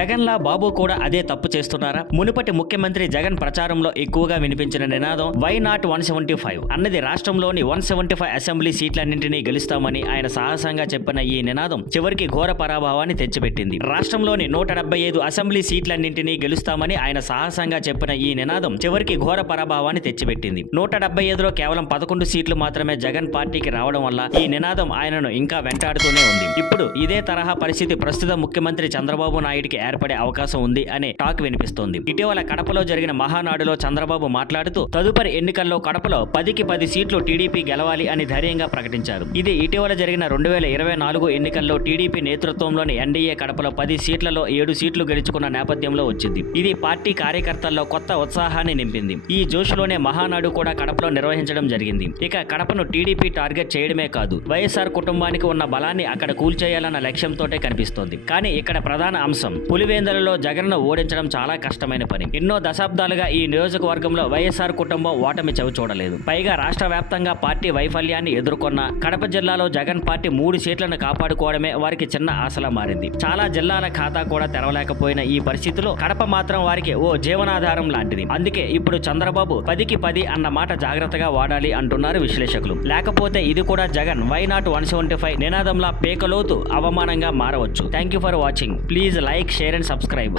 జగన్ లా బాబు కూడా అదే తప్పు చేస్తున్నారా? మునుపటి ముఖ్యమంత్రి జగన్ ప్రచారంలో ఎక్కువగా వినిపించిన నినాదం వై నాట్ 175 అన్నది రాష్ట్రంలోని 175 అసెంబ్లీ సీట్లన్నింటినీ గెలుస్తామని ఆయన సాహసంగా చెప్పిన ఈ నినాదం చివరికి ఘోర పరాభవాన్ని తెచ్చిపెట్టింది. రాష్ట్రంలోని 175 అసెంబ్లీ సీట్లన్నింటినీ గెలుస్తామని ఆయన సాహసంగా చెప్పిన ఈ నినాదం చివరికి ఘోర పరాభవాన్ని తెచ్చిపెట్టింది. 175లో కేవలం 11 సీట్లు మాత్రమే జగన్ పార్టీకి రావడం వల్ల ఈ నినాదం ఆయనను ఇంకా వెంటాడుతూనే ఉంది. ఇప్పుడు ఇదే తరహా పరిస్థితి ప్రస్తుత ముఖ్యమంత్రి చంద్రబాబు నాయుడికి ఏర్పడే అవకాశం ఉంది అనే టాక్ వినిపిస్తోంది. ఇటీవల కడపలో జరిగిన మహానాడులో చంద్రబాబు మాట్లాడుతూ తదుపరి ఎన్నికల్లో కడపలో 10కి 10 సీట్లు టీడీపీ గెలవాలి అని ధైర్యంగా ప్రకటించారు. ఇది ఇటీవల జరిగిన 2024 ఎన్నికల్లో టీడీపీ నేతృత్వంలోని ఎన్డీఏ కడపలో 10 సీట్లలో 7 సీట్లు గెలుచుకున్న నేపథ్యంలో వచ్చింది. ఇది పార్టీ కార్యకర్తల్లో కొత్త ఉత్సాహాన్ని నింపింది. ఈ జోష్లోనే మహానాడు కూడా కడపలో నిర్వహించడం జరిగింది. ఇక కడపను టీడీపీ టార్గెట్ చేయడమే కాదు, వైఎస్ఆర్ కుటుంబానికి ఉన్న బలాన్ని అక్కడ కూల్చేయాలన్న లక్ష్యంతోటే కనిపిస్తోంది. కానీ ఇక్కడ ప్రధాన అంశం పులివెందులలో జగన్ను ఓడించడం చాలా కష్టమైన పని. ఎన్నో దశాబ్దాలుగా ఈ నియోజకవర్గంలో వైఎస్ఆర్ కుటుంబం ఓటమి చవి చూడలేదు. పైగా రాష్ట్ర వ్యాప్తంగా పార్టీ వైఫల్యాన్ని ఎదుర్కొన్న కడప జిల్లాలో జగన్ పార్టీ 3 సీట్లను కాపాడుకోవడమే వారికి చిన్న ఆశలా మారింది. చాలా జిల్లాల ఖాతా కూడా తెరవలేకపోయిన ఈ పరిస్థితిలో కడప మాత్రం వారికి ఓ జీవనాధారం లాంటిది. అందుకే ఇప్పుడు చంద్రబాబు 10కి 10 అన్న మాట జాగ్రత్తగా వాడాలి అంటున్నారు విశ్లేషకులు. లేకపోతే ఇది కూడా జగన్ వై నాట్ 175 నినాదంలా పేకలోతు అవమానంగా మారవచ్చు. Thank you for watching. Please like, share and subscribe.